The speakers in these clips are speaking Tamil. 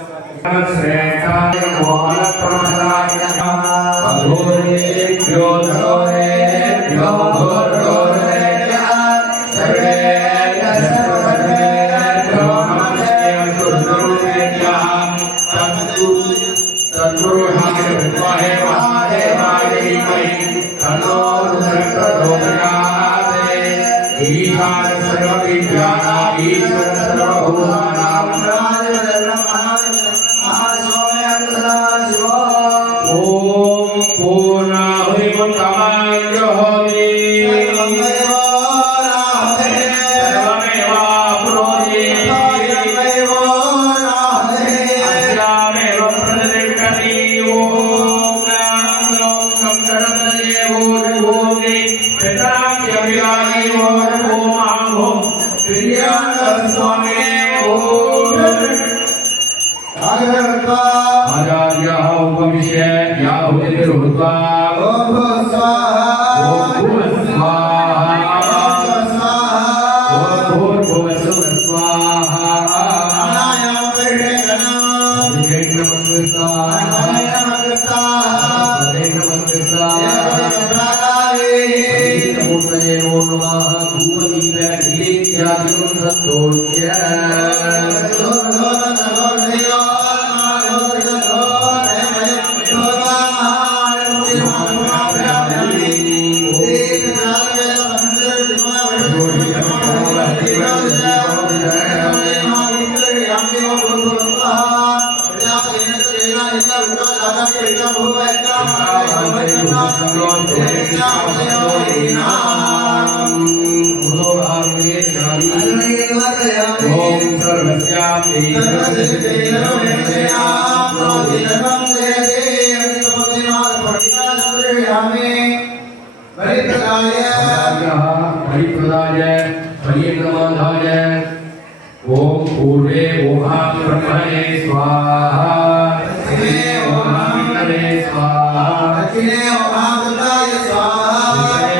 श्रेष्ठाय मोहनप्रमदाय नमः अधोरेभ्यो धरोरेभ्यो घोरघोरेभ्यः सर्वेभ्यो नमस्ते गुरुरूपेभ्यः तन्पुरुषाय विद्महे महादेवाय धीमहि तन्नो रुद्रः प्रचोदयात् ईशान सर्वविद्यानां ईश्वर सर्वभूतानां ओम पूर्वे ओम ब्रह्मणे स्वाहा ओम विष्णवे स्वाहा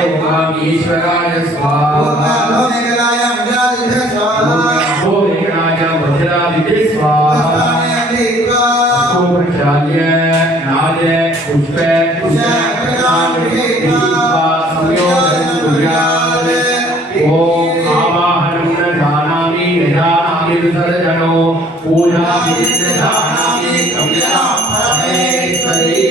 ओम ईश्वराय स्वाहा ओम वेंकटाय वज्रादिते स्वाहा ओम प्रक्षाल्य नादे पुष्पे विसर्जनो पूजा विद्यानामि कम्यना परमेश्वरी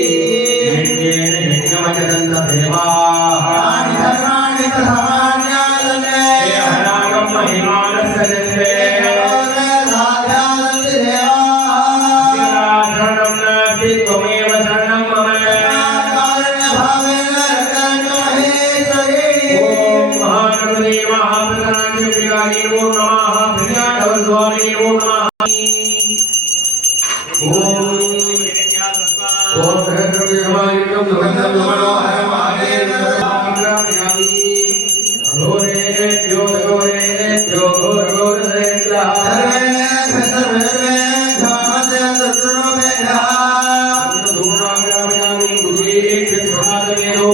यज्ञेन यज्ञमचदन्त देवाः तानि धर्माणि तथान्यादन्ते अनागम महिमानस्य जन्मे राधानन्ति देवाः शरणं नास्ति त्वमेव शरणं मम कारुण्यभावेन रक्षन्तु महेश्वरी ॐ महागणपते महाप्रधानाय प्रियाय नमो नमः स्वामी ओम ओम सहस्रविधमायुक्तं सुगन्धं मनोहरं महादेवनामग्रामयामि अघोरेभ्यो घोरेभ्यो घोरघोरसेभ्यः धूमाग्रामयामि बुद्धेभ्यः स्वधातवेदो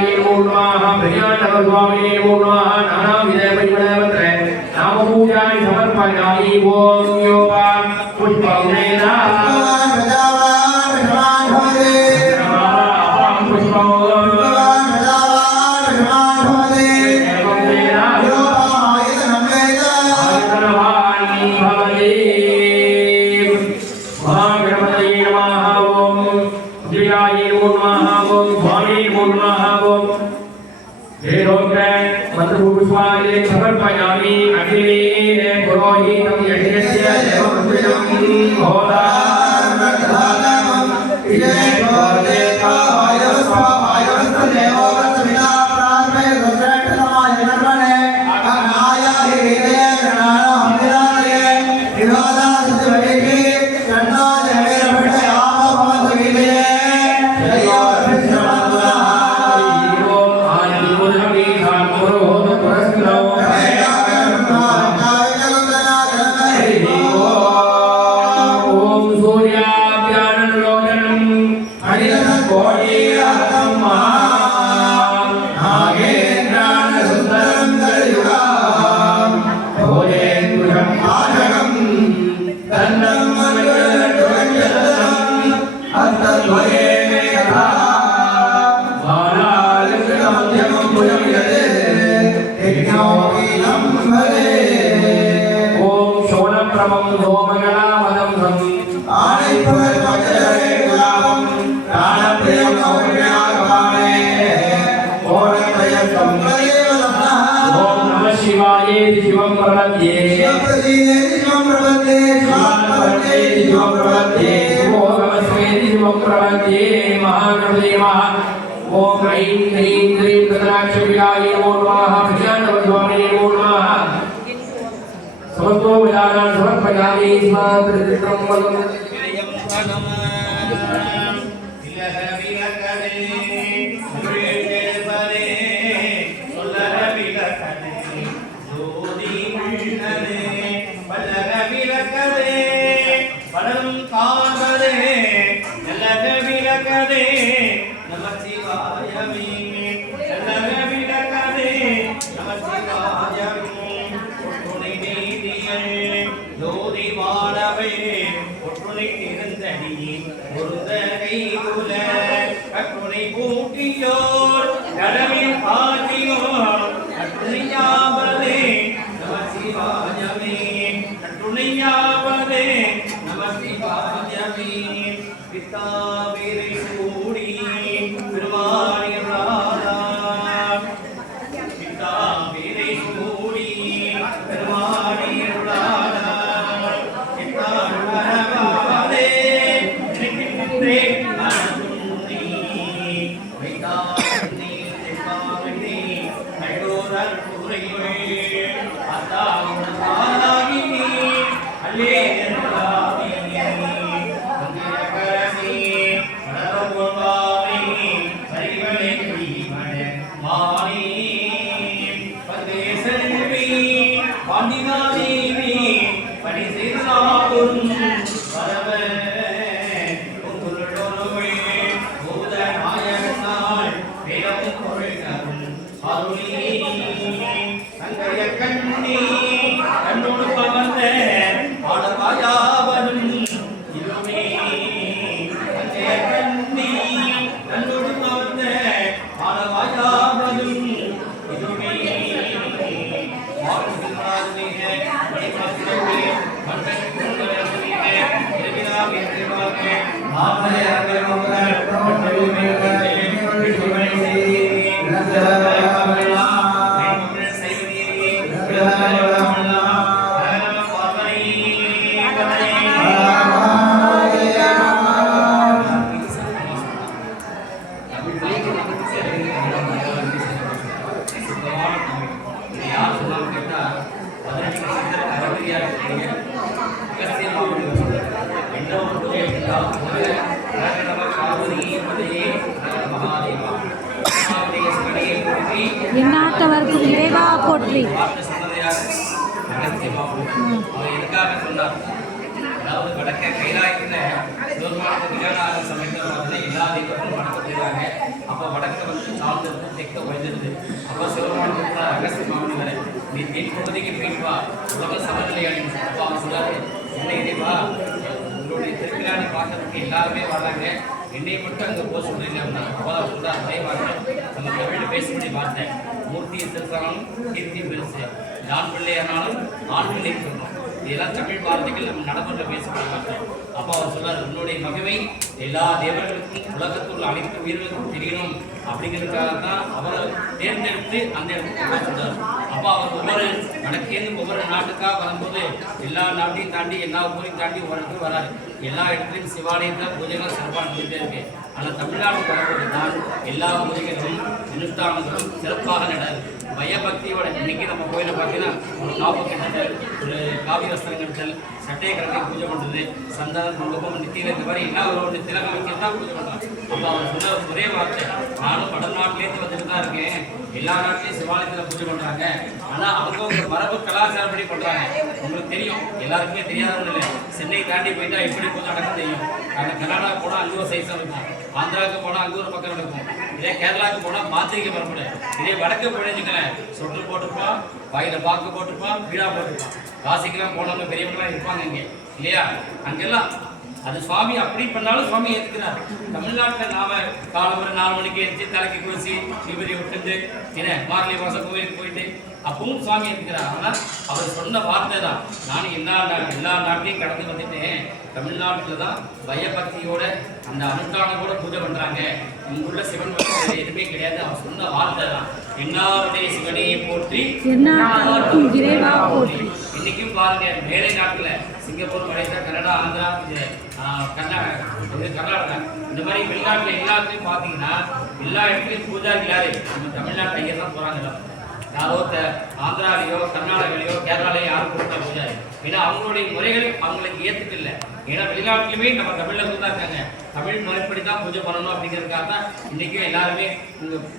श्रीराये नमः प्रियानवस्वामिने नमः नानाविध परिमलमन्त्रे नामपूजानि समर्पयामि ओम योवा पुष्पौनेन समर्पयामि अग्निवे पुरोहितं यज्ञस्य देवपुत्रं होदारमधानमं इदेवदेता आयस्वायस्वायस्देवोत्सविता प्रार्थे रुद्रक्षमाय नर्मणे अग्नाय हिरिये गणानामिराये विवादासिद्धिवैहि चन्नाय वेरभटयाम भवद्गीते शिवं प्रपद्ये शिवं प्रपद्ये शिवं प्रपद्ये शिवं प्रपद्ये महागणपते नमः ओम ह्रीं ह्रीं ह्रीं गणाक्षपिकाय नमो नमः भजनवद्वामिने नमो नमः समस्तो विदानां समर्पयामि स्मृतिं वदं எந்நாட்டவர்க்கும் இறைவா போற்றி. அதாவது வடக்க கைலாயத்தில் சிவபெருமானுக்கு விஜயநாதர் சமைத்த எல்லா தெய்வங்களும் வணக்கத்தை செய்கிறாங்க. அப்போ வடக்கு வந்து தாழ்ந்திருந்து தெற்க உயர்ந்திருந்து அப்போ சிவபெருமான் அகஸ்திய மாமனிவரை நீ தென் பகுதிக்கு போயிட்டு வா, உலக சமநிலை அடைந்து. அப்போ அவன் சொல்லாரு, என்ன இதுவா உங்களுடைய திருவிழாவை பார்க்கறதுக்கு எல்லாருமே வர்றாங்க, என்னை மட்டும் அங்கே போக சொல்றீங்க அப்படின்னா அப்போ தான் சொல்ல அதே வார்த்தை நம்ம தமிழில் பேசக்கூடிய வார்த்தை. மூர்த்தியை திருத்தாலும் கீர்த்தி பெருசு, ஆண் பிள்ளையானாலும் ஆண் பிள்ளை சொல்லணும். இதெல்லாம் தமிழ் வார்த்தைகள் நம்ம நடைமுறையில் பேசக்கூடிய வார்த்தை. அப்போ அவர் சொல்லார், உன்னுடைய மகிமை எல்லா தேவர்களுக்கும் உலகத்துள்ள அனைத்து உயிர்களுக்கும் தெரியணும் அப்படிங்கிறதுக்காக தான் அவரை தேர்ந்தெடுத்து அந்த இடத்துக்கு சொல்றார். அப்போ அவர் ஒவ்வொரு வடக்கேந்து ஒவ்வொரு நாட்டுக்காக வரும்போது எல்லா நாட்டையும் தாண்டி எல்லா ஊரையும் தாண்டி ஒரு இடத்துக்கு வராரு. எல்லா இடத்துலையும் சிவாலயத்தில் பூஜைகளும் சிறப்பாக நடந்துகிட்டே இருக்கு. ஆனால் தமிழ்நாட்டுக்கு வரும்போது தான் எல்லா பூஜைகளும் அனுஷ்டானங்களும் சிறப்பாக நடக்குது. பயபக்தியோட இன்னைக்கு நம்ம கோயிலை பார்த்தீங்கன்னா ஒரு காப்பு கட்டுதல், ஒரு காவி வஸ்திரம் கட்டுதல், சட்டையை கட்டி பூஜை பண்ணுறது, சந்தானம் குங்குமம் நித்தியில் இந்த மாதிரி எல்லா ஒரு திலகம் வச்சு தான் பூஜை பண்ணுறாங்க. அப்போ அவர் சொன்ன ஒரே வார்த்தை, நானும் வடநாட்டிலேருந்து வந்துட்டு தான் இருக்கேன், எல்லா நாட்டிலையும் சிவாலயத்தில் பூஜை பண்ணுறாங்க, ஆனால் அவங்க ஒரு மரபு கலாச்சாரப்படி பண்ணுறாங்க. உங்களுக்கு தெரியும், எல்லாருக்குமே தெரியாதவங்க இல்லை, சென்னை தாண்டி போயிட்டா எப்படி பூஜை நடக்கும் தெரியும். அந்த கர்நாடகா போனால் அங்கே ஒரு சைஸாக இருக்கும், ஆந்திராவுக்கு போனால் அங்கே ஒரு பக்கம் இருக்கும், இதே கேரளாவுக்கு போனால் மாத்திரிக்கை வரப்பட, இதே வடக்கு போயிடுச்சுங்களேன் சொட்டு போட்டிருப்பான், வாயில் பாக்கு போட்டிருப்பான், வீடா போட்டிருப்பான். காசிக்கெல்லாம் போனவங்க பெரியவங்களாம் இருப்பாங்க இங்கே இல்லையா, அங்கெல்லாம் அது சுவாமி அப்படி பண்ணாலும் சுவாமி ஏற்றுக்கிறார். தமிழ்நாட்டில் நாம காலம்பரம் 4 மணிக்கு எழுச்சி தலைக்கு குளிச்சு விபதி விட்டுட்டு என்ன மார்லி மாதம் கோயிலுக்கு போயிட்டு அப்பவும் சுவாமி ஏற்றுக்கிறார். ஆனால் அவர் சொன்ன வார்த்தை தான், நானும் எல்லா நாட்டையும் கடந்து வந்துட்டேன், தமிழ்நாட்டில் தான் பயபக்தியோட அந்த அனுஷ்டானத்தோட பூஜை பண்ணுறாங்க, இங்குள்ள சிவன் பக்தி எதுவுமே கிடையாது. அவர் சொன்ன வார்த்தை தான், என்னாருடைய சிவனையை போற்றி இன்னைக்கும் பாருங்க, மேலை நாட்டில் Singapore, Malaysia, Canada, Andhra, Karnataka இந்த மாதிரி வெளிநாட்டில் எல்லாத்துலையும் பார்த்தீங்கன்னா எல்லா இடத்துலையும் பூஜாரி யாரு நம்ம தமிழ்நாட்டு ஐயர் தான் போகிறாங்க. யாரோ ஆந்திராலேயோ கர்நாடகாலேயோ கேரளாலேயோ யாரும் கொடுத்தா பூஜாரி, ஏன்னா அவங்களுடைய முறைகள் அவங்களுக்கு ஏற்றுக்கல. ஏன்னா வெளிநாட்டிலுமே நம்ம தமிழில் இருந்து தான் இருக்காங்க, தமிழ் முறைப்படி தான் பூஜை பண்ணணும் அப்படிங்கிறதுக்காக தான் இன்றைக்கும் எல்லாருமே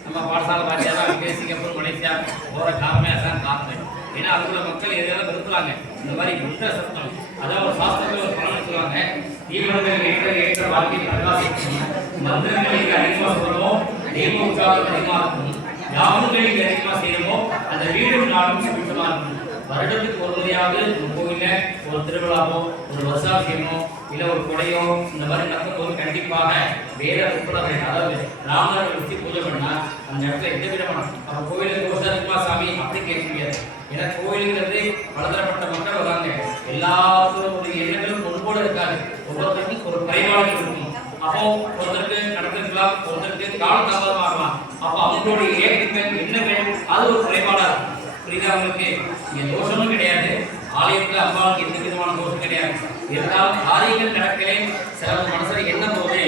நம்ம பாடசாலை வாரியாக தான் அங்கே சிங்கப்பூர், மலேசியா போகிற காரணமே அதுதான் காரணம். ஏன்னா அதுக்குள்ள மக்கள் எதையாவது விரும்புகிறாங்க இந்த மாதிரி புத்த சத்தம். அதாவது ஒரு சாஸ்திரத்தில் ஒரு பலன் சொல்லுவாங்க, தீவிரங்கள் ஏற்ற வாழ்க்கை பிரகாசிக்கும், மந்திரங்களுக்கு அதிகமாக சொல்லுவோம், தெய்வ உற்சாகம் அதிகமாக இருக்கும், யாவங்களுக்கு அதிகமாக செய்யணுமோ அந்த வீடு நாளும் சுபிட்சமாக இருக்கும். வருடத்துக்கு ஒரு முறையாவது ஒரு கோயிலில் ஒரு திருவிழாவோ ஒரு வருஷாபிஷேகமோ இல்லை ஒரு கொடையோ இந்த மாதிரி நடக்கும்போது கண்டிப்பாக வேற உட்பட அதாவது ராமரை வச்சு பூஜை பண்ணால் அந்த இடத்துல எந்த விதமான நம்ம கோயிலுக்கு வருஷமா சாமி அப்படி கேட்க முடியாது. ஏன்னா கோயிலுங்கிறது பலதரப்பட்ட மக்கள் வராங்க, எல்லாத்துக்கும் ஒரு எண்ணங்களும் ஒன்போடு இருக்காது, ஒவ்வொருத்தருக்கும் ஒரு குறைபாடு இருக்கும். அப்போ ஒருத்தருக்கு நடந்திருக்கலாம், ஒருத்தருக்கு காலதாமதமாக ஆகலாம். அப்போ அவங்களுடைய ஏற்றங்கள் என்ன வேணும் அது ஒரு குறைபாடாக இருக்கும். புரியுதா அவங்களுக்கு? இங்கே தோஷமும் கிடையாது, ஆலயத்தில் அம்மாவுக்கு எந்த விதமான தோஷம் கிடையாது. இருந்தாலும் காரியங்கள் நடக்கலே சில மனசில் என்ன போது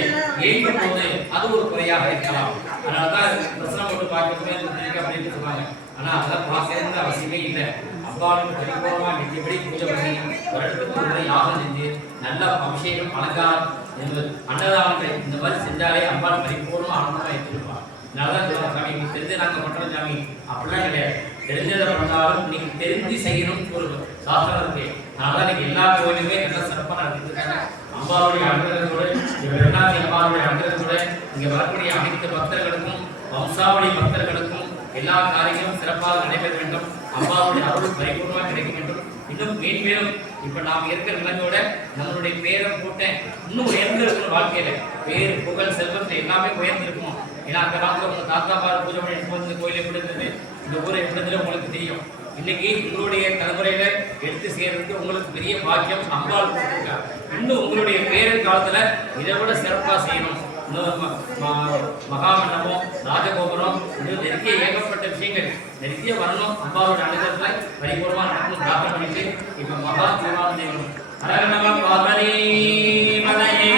ஏற்கும் போது அது ஒரு குறையாக இருக்கலாம். அதனால தான் பிரச்சனை போட்டு பார்க்கறதுமே அப்படின்னு சொல்லுவாங்க. ஆனால் அதெல்லாம் பார்க்கறது அவசியமே இல்லை. அம்பாவுக்கு பரிபூர்ணமாக நித்தியபடி பூஜை பண்ணி வருடத்துக்கு ஒரு முறை யாகம் செஞ்சு நல்ல அபிஷேகம் அலங்காரம் அன்னதானங்கள் இந்த மாதிரி செஞ்சாலே அம்பாள் பரிபூர்ணமாக ஆனந்தமாக எடுத்துருப்பான். அதனாலதான் சொல்லுவாங்க, சாமி இன்னைக்கு தெரிஞ்சு நாங்கள் பண்ணுறோம் சாமி அப்படிலாம் கிடையாது, தெரிஞ்சதை பண்ணாலும் நீங்கள் தெரிஞ்சு செய்யணும்னு ஒரு சாஸ்திரம் இருக்கு. அதனால இன்னைக்கு எல்லா கோயிலுமே நல்லா சிறப்பாக நடத்திட்டு இருக்காங்க. அம்பாவுடைய அனுகிரகத்தோடு வெள்ளாசி அம்பாவுடைய அனுகிரகத்தோடு இங்கே வரக்கூடிய அனைத்து பக்தர்களுக்கும் வம்சாவளி பக்தர்களுக்கும் எல்லா காரியங்களும் சிறப்பாக நடைபெற வேண்டும். அம்பாவுடைய அருள் பரிபூர்ணமாக கிடைக்க வேண்டும். இன்னும் மேன்மேலும் இப்ப நாம் இருக்கிற நிலைமையோட நம்மளுடைய பேரை கூட்டம் இன்னும் உயர்ந்து இருக்கணும். வாழ்க்கையில பேரு புகழ் செல்வத்தை எல்லாமே உயர்ந்திருக்கும். ஏன்னா அந்த காலத்துல உங்க தாத்தா பாரு பூஜை பண்ணிட்டு போது கோயில் எப்படி இருந்தது, இந்த ஊரை எப்படி இருந்தது உங்களுக்கு தெரியும். இன்னைக்கு உங்களுடைய தலைமுறையில எடுத்து சேர்றதுக்கு உங்களுக்கு பெரிய பாக்கியம் அம்பாள் கொடுத்துருக்கா. இன்னும் உங்களுடைய பேரன் காலத்துல இதை விட சிறப்பா செய்யணும். மகாமண்டபம், ராஜகோபுரம், இன்னும் நெருங்கிய ஏகப்பட்ட விஷயங்கள் நெருங்கிய வரணும். அம்பாவோட அனுகிரகத்துல பரிபூர்ணமா நடக்கணும் பிரார்த்தனை பண்ணிட்டு இப்ப மகா தீர்மானம் செய்யணும். ஹர நம பார்வதி பதையே